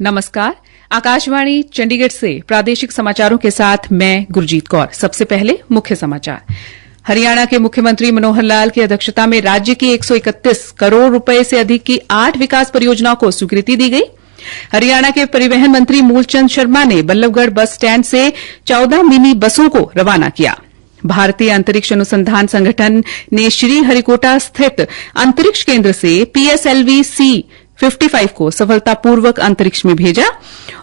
नमस्कार। आकाशवाणी चंडीगढ़ से प्रादेशिक समाचारों के साथ मैं गुरजीत कौर। सबसे पहले मुख्य समाचार। हरियाणा के मुख्यमंत्री मनोहर लाल की अध्यक्षता में राज्य की 131 करोड़ रुपए से अधिक की 8 विकास परियोजनाओं को स्वीकृति दी गई। हरियाणा के परिवहन मंत्री मूलचंद शर्मा ने बल्लभगढ़ बस स्टैंड से 14 मिनी बसों को रवाना किया। भारतीय अंतरिक्ष अनुसंधान संगठन ने श्रीहरिकोटा स्थित अंतरिक्ष केंद्र से PSLV-C55 को सफलतापूर्वक अंतरिक्ष में भेजा।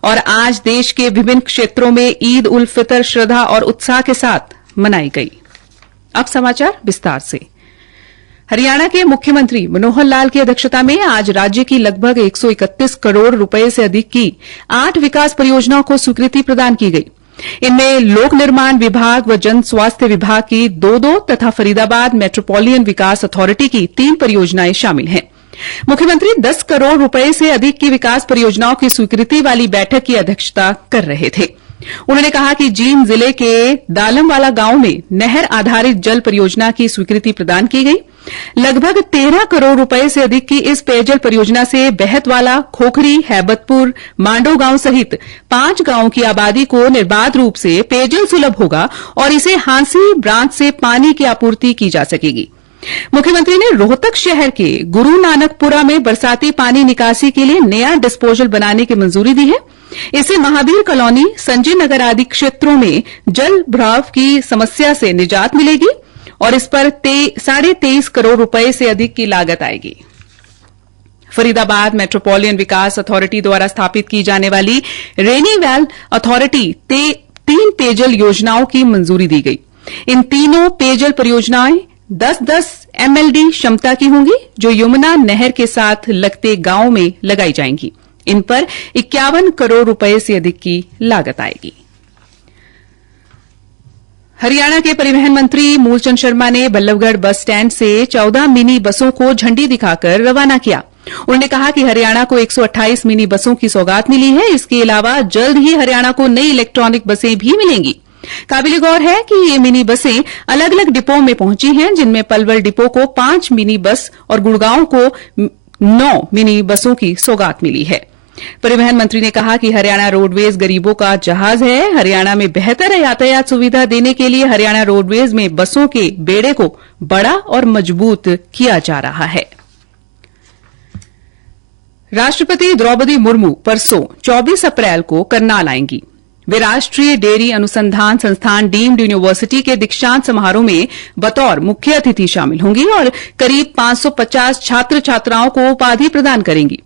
और आज देश के विभिन्न क्षेत्रों में ईद उल फितर श्रद्धा और उत्साह के साथ मनाई गई। अब समाचार विस्तार से। हरियाणा के मुख्यमंत्री मनोहर लाल की अध्यक्षता में आज राज्य की लगभग 131 करोड़ रुपए से अधिक की 8 विकास परियोजनाओं को स्वीकृति प्रदान की गई। इनमें लोक निर्माण विभाग व जन स्वास्थ्य विभाग की 2 तथा फरीदाबाद मेट्रोपॉलिटन विकास अथॉरिटी की 3 परियोजनाएं शामिल हैं। मुख्यमंत्री 10 करोड़ रुपए से अधिक की विकास परियोजनाओं की स्वीकृति वाली बैठक की अध्यक्षता कर रहे थे। उन्होंने कहा कि जींद जिले के दालमवाला गांव में नहर आधारित जल परियोजना की स्वीकृति प्रदान की गई। लगभग 13 करोड़ रुपए से अधिक की इस पेयजल परियोजना से बेहतवाला, खोखरी, हैबतपुर, मांडो गांव सहित 5 गांवों की आबादी को निर्बाध रूप से पेयजल सुलभ होगा और इसे हांसी ब्रांच से पानी की आपूर्ति की जा सकेगी। मुख्यमंत्री ने रोहतक शहर के गुरु नानकपुरा में बरसाती पानी निकासी के लिए नया डिस्पोजल बनाने की मंजूरी दी है। इससे महावीर कॉलोनी, संजय नगर आदि क्षेत्रों में जल भराव की समस्या से निजात मिलेगी और इस पर 23.5 करोड़ रुपए से अधिक की लागत आएगी। फरीदाबाद मेट्रोपॉलिटन विकास अथॉरिटी द्वारा स्थापित की जाने वाली रेनी वैल अथॉरिटी 3 पेयजल योजनाओं की मंजूरी दी गई। इन तीनों पेयजल परियोजनाएं 10-10 MLD क्षमता की होंगी, जो यमुना नहर के साथ लगते गांव में लगाई जाएंगी। इन पर 51 करोड़ रुपए से अधिक की लागत आएगी। हरियाणा के परिवहन मंत्री मूलचंद शर्मा ने बल्लभगढ़ बस स्टैंड से 14 मिनी बसों को झंडी दिखाकर रवाना किया। उन्होंने कहा कि हरियाणा को 128 मिनी बसों की सौगात मिली है। इसके अलावा जल्द ही हरियाणा को नई इलेक्ट्रॉनिक बसें भी मिलेंगी। काबिल गौर है कि ये मिनी बसें अलग अलग डिपो में पहुंची हैं, जिनमें पलवल डिपो को 5 मिनी बस और गुड़गांव को 9 मिनी बसों की सौगात मिली है। परिवहन मंत्री ने कहा कि हरियाणा रोडवेज गरीबों का जहाज है। हरियाणा में बेहतर यातायात सुविधा देने के लिए हरियाणा रोडवेज में बसों के बेड़े को बड़ा और मजबूत किया जा रहा है। राष्ट्रपति द्रौपदी मुर्मू परसों 24 अप्रैल को करनाल आएंगी। वे राष्ट्रीय डेयरी अनुसंधान संस्थान डीम्ड यूनिवर्सिटी के दीक्षांत समारोह में बतौर मुख्य अतिथि शामिल होंगी और करीब 550 छात्र छात्राओं को उपाधि प्रदान करेंगी।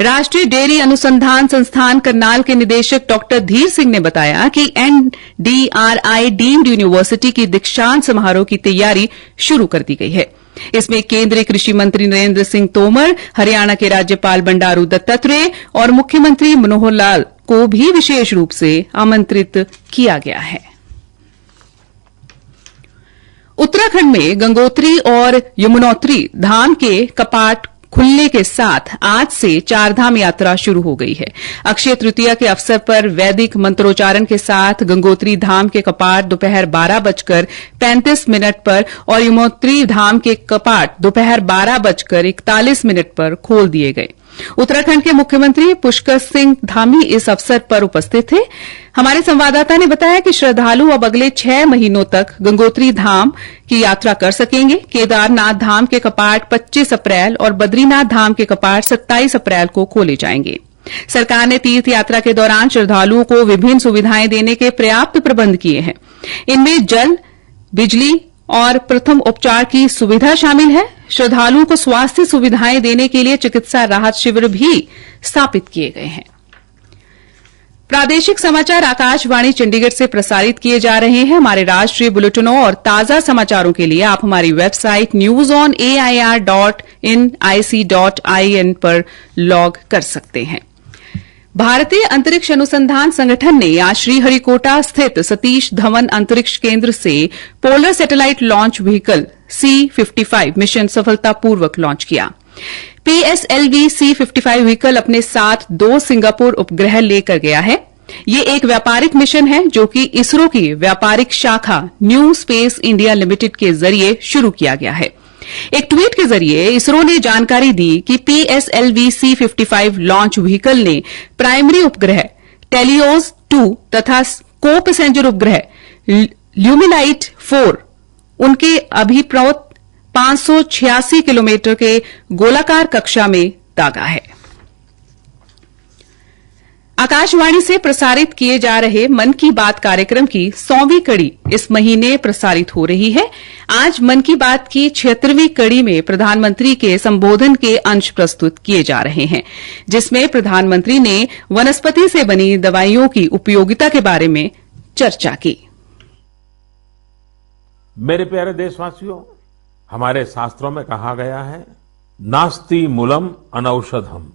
राष्ट्रीय डेयरी अनुसंधान संस्थान करनाल के निदेशक डॉ धीर सिंह ने बताया कि NDRI डीम्ड यूनिवर्सिटी की दीक्षांत समारोह की तैयारी शुरू कर दी गई है। इसमें केंद्रीय कृषि मंत्री नरेंद्र सिंह तोमर, हरियाणा के राज्यपाल बंडारू दत्तात्रेय और मुख्यमंत्री मनोहर लाल को भी विशेष रूप से आमंत्रित किया गया है। उत्तराखंड में गंगोत्री और यमुनोत्री धाम के कपाट खुलने के साथ आज से चारधाम यात्रा शुरू हो गई है। अक्षय तृतीया के अवसर पर वैदिक मंत्रोच्चारण के साथ गंगोत्री धाम के कपाट दोपहर 12:35 पर और यमुनोत्री धाम के कपाट दोपहर 12:41 पर खोल दिए गए। उत्तराखंड के मुख्यमंत्री पुष्कर सिंह धामी इस अवसर पर उपस्थित थे। हमारे संवाददाता ने बताया कि श्रद्धालु अब अगले 6 महीनों तक गंगोत्री धाम की यात्रा कर सकेंगे। केदारनाथ धाम के कपाट 25 अप्रैल और बद्रीनाथ धाम के कपाट 27 अप्रैल को खोले जाएंगे। सरकार ने तीर्थ यात्रा के दौरान श्रद्धालुओं को विभिन्न सुविधाएं देने के पर्याप्त प्रबंध किए हैं। इनमें जल, बिजली और प्रथम उपचार की सुविधा शामिल है। श्रद्धालुओं को स्वास्थ्य सुविधाएं देने के लिए चिकित्सा राहत शिविर भी स्थापित किए गए हैं। प्रादेशिक समाचार आकाशवाणी चंडीगढ़ से प्रसारित किए जा रहे हैं। हमारे राष्ट्रीय बुलेटिनों और ताजा समाचारों के लिए आप हमारी वेबसाइट newsonair.nic.in पर लॉग कर सकते हैं। भारतीय अंतरिक्ष अनुसंधान संगठन ने आज श्रीहरिकोटा स्थित सतीश धवन अंतरिक्ष केंद्र से polar satellite launch vehicle C55 mission सफलतापूर्वक लॉन्च किया। PSLV-C55 व्हीकल अपने साथ 2 सिंगापुर उपग्रह लेकर गया है। ये एक व्यापारिक मिशन है जो कि इसरो की व्यापारिक शाखा न्यू स्पेस इंडिया लिमिटेड के जरिए शुरू किया गया है। एक ट्वीट के जरिए इसरो ने जानकारी दी कि PSLV-C55 लॉन्च व्हीकल ने प्राइमरी उपग्रह टेलियोस 2 तथा को पैसेंजर उपग्रह ल्यूमिनाइट 4 उनके अभिप्रात 586 किलोमीटर के गोलाकार कक्षा में दागा है। आकाशवाणी से प्रसारित किए जा रहे मन की बात कार्यक्रम की 100वीं कड़ी इस महीने प्रसारित हो रही है। आज मन की बात की 76वीं कड़ी में प्रधानमंत्री के संबोधन के अंश प्रस्तुत किए जा रहे हैं, जिसमें प्रधानमंत्री ने वनस्पति से बनी दवाइयों की उपयोगिता के बारे में चर्चा की। मेरे प्यारे देशवासियों, हमारे शास्त्रों में कहा गया है, नास्ति मूलम अनौषधम,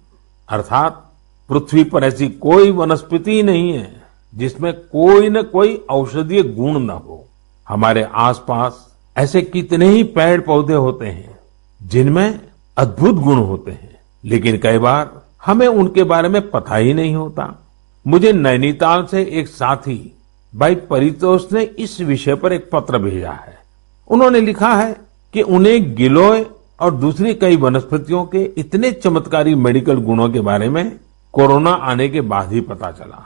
अर्थात पृथ्वी पर ऐसी कोई वनस्पति नहीं है जिसमें कोई न कोई औषधीय गुण न हो। हमारे आसपास ऐसे कितने ही पेड़ पौधे होते हैं जिनमें अद्भुत गुण होते हैं, लेकिन कई बार हमें उनके बारे में पता ही नहीं होता। मुझे नैनीताल से एक साथी भाई परितोष ने इस विषय पर एक पत्र भेजा है। उन्होंने लिखा है कि उन्हें गिलोय और दूसरी कई वनस्पतियों के इतने चमत्कारी मेडिकल गुणों के बारे में कोरोना आने के बाद ही पता चला।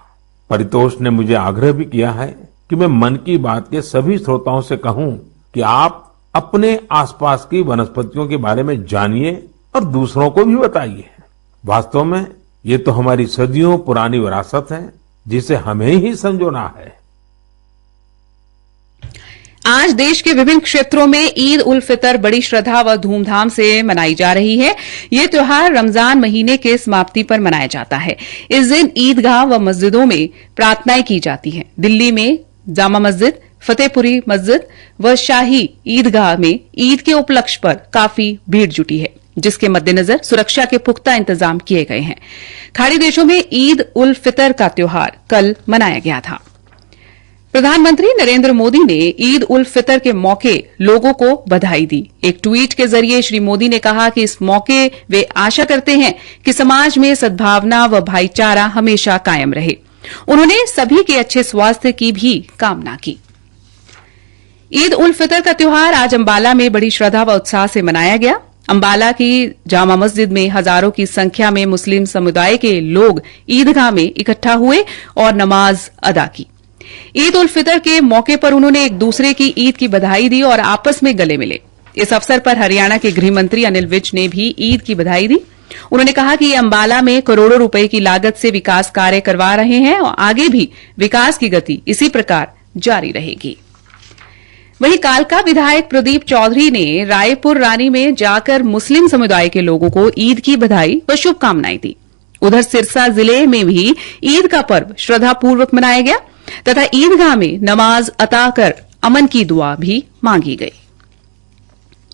परितोष ने मुझे आग्रह भी किया है कि मैं मन की बात के सभी श्रोताओं से कहूं कि आप अपने आसपास की वनस्पतियों के बारे में जानिए और दूसरों को भी बताइए। वास्तव में ये तो हमारी सदियों पुरानी विरासत है जिसे हमें ही संजोना है। आज देश के विभिन्न क्षेत्रों में ईद उल फितर बड़ी श्रद्धा व धूमधाम से मनाई जा रही है। ये त्योहार रमजान महीने के समाप्ति पर मनाया जाता है। इस दिन ईदगाह व मस्जिदों में प्रार्थनाएं की जाती हैं। दिल्ली में जामा मस्जिद, फतेहपुरी मस्जिद व शाही ईदगाह में ईद के उपलक्ष्य पर काफी भीड़ जुटी है, जिसके मद्देनजर सुरक्षा के पुख्ता इंतजाम किए गए हैं। खाड़ी देशों में ईद उल फितर का त्योहार कल मनाया गया था। प्रधानमंत्री नरेंद्र मोदी ने ईद उल फितर के मौके लोगों को बधाई दी। एक ट्वीट के जरिए श्री मोदी ने कहा कि इस मौके वे आशा करते हैं कि समाज में सद्भावना व भाईचारा हमेशा कायम रहे। उन्होंने सभी के अच्छे स्वास्थ्य की भी कामना की। ईद उल फितर का त्योहार आज अंबाला में बड़ी श्रद्धा व उत्साह से मनाया गया। अंबाला की जामा मस्जिद में हजारों की संख्या में मुस्लिम समुदाय के लोग ईदगाह में इकट्ठा हुए और नमाज अदा की। ईद उल फितर के मौके पर उन्होंने एक दूसरे की ईद की बधाई दी और आपस में गले मिले। इस अवसर पर हरियाणा के गृह मंत्री अनिल विज ने भी ईद की बधाई दी। उन्होंने कहा कि ये अंबाला में करोड़ों रुपए की लागत से विकास कार्य करवा रहे हैं और आगे भी विकास की गति इसी प्रकार जारी रहेगी। वहीं कालका विधायक प्रदीप चौधरी ने रायपुर रानी में जाकर मुस्लिम समुदाय के लोगों को ईद की बधाई व शुभकामनाएं दी। उधर सिरसा जिले में भी ईद का पर्व श्रद्धापूर्वक मनाया गया तथा ईदगाह में नमाज अता कर अमन की दुआ भी मांगी गई।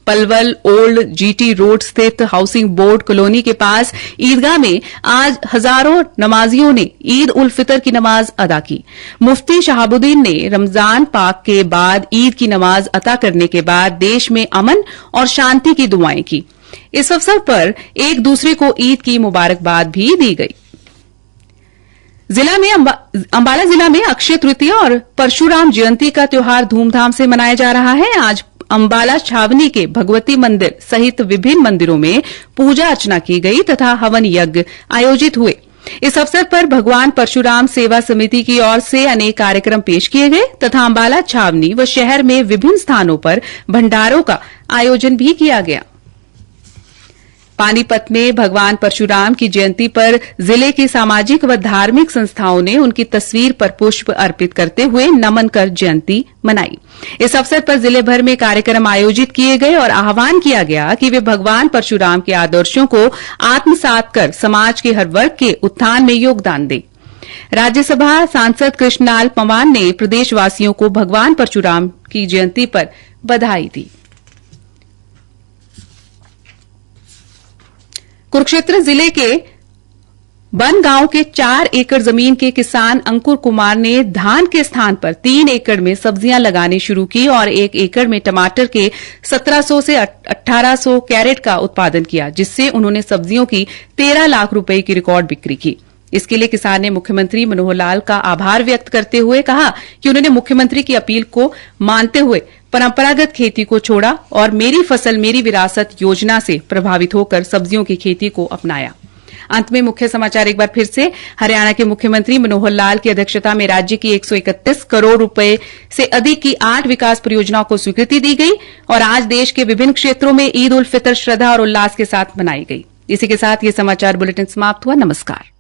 पलवल ओल्ड जीटी रोड स्थित हाउसिंग बोर्ड कॉलोनी के पास ईदगाह में आज हजारों नमाजियों ने ईद उल फितर की नमाज अदा की। मुफ्ती शहाबुद्दीन ने रमजान पाक के बाद ईद की नमाज अता करने के बाद देश में अमन और शांति की दुआएं की। इस अवसर पर एक दूसरे को ईद की मुबारकबाद भी दी गई। अंबाला जिला में अक्षय तृतीया और परशुराम जयंती का त्योहार धूमधाम से मनाया जा रहा है। आज अंबाला छावनी के भगवती मंदिर सहित विभिन्न मंदिरों में पूजा अर्चना की गई तथा हवन यज्ञ आयोजित हुए। इस अवसर पर भगवान परशुराम सेवा समिति की ओर से अनेक कार्यक्रम पेश किए गए तथा अंबाला छावनी व शहर में विभिन्न स्थानों पर भंडारों का आयोजन भी किया गया। पानीपत में भगवान परशुराम की जयंती पर जिले की सामाजिक व धार्मिक संस्थाओं ने उनकी तस्वीर पर पुष्प अर्पित करते हुए नमन कर जयंती मनाई। इस अवसर पर जिले भर में कार्यक्रम आयोजित किए गए और आह्वान किया गया कि वे भगवान परशुराम के आदर्शों को आत्मसात कर समाज के हर वर्ग के उत्थान में योगदान दें। राज्यसभा सांसद कृष्णलाल पंवार ने प्रदेशवासियों को भगवान परशुराम की जयंती पर बधाई दी। कुरुक्षेत्र जिले के बन गांव के 4 एकड़ जमीन के किसान अंकुर कुमार ने धान के स्थान पर 3 एकड़ में सब्जियां लगानी शुरू की और 1 एकड़ में टमाटर के 1700 से 1800 कैरेट का उत्पादन किया, जिससे उन्होंने सब्जियों की 13 लाख रुपए की रिकॉर्ड बिक्री की। इसके लिए किसान ने मुख्यमंत्री मनोहर लाल का आभार व्यक्त करते हुए कहा कि उन्होंने मुख्यमंत्री की अपील को मानते हुए परंपरागत खेती को छोड़ा और मेरी फसल मेरी विरासत योजना से प्रभावित होकर सब्जियों की खेती को अपनाया। अंत में मुख्य समाचार एक बार फिर से। हरियाणा के मुख्यमंत्री मनोहर लाल की अध्यक्षता में राज्य की 131 करोड़ रुपए से अधिक की 8 विकास परियोजनाओं को स्वीकृति दी गई और आज देश के विभिन्न क्षेत्रों में ईद उल फितर श्रद्धा और उल्लास के साथ मनाई गई। इसी के साथ ये समाचार बुलेटिन समाप्त हुआ। नमस्कार।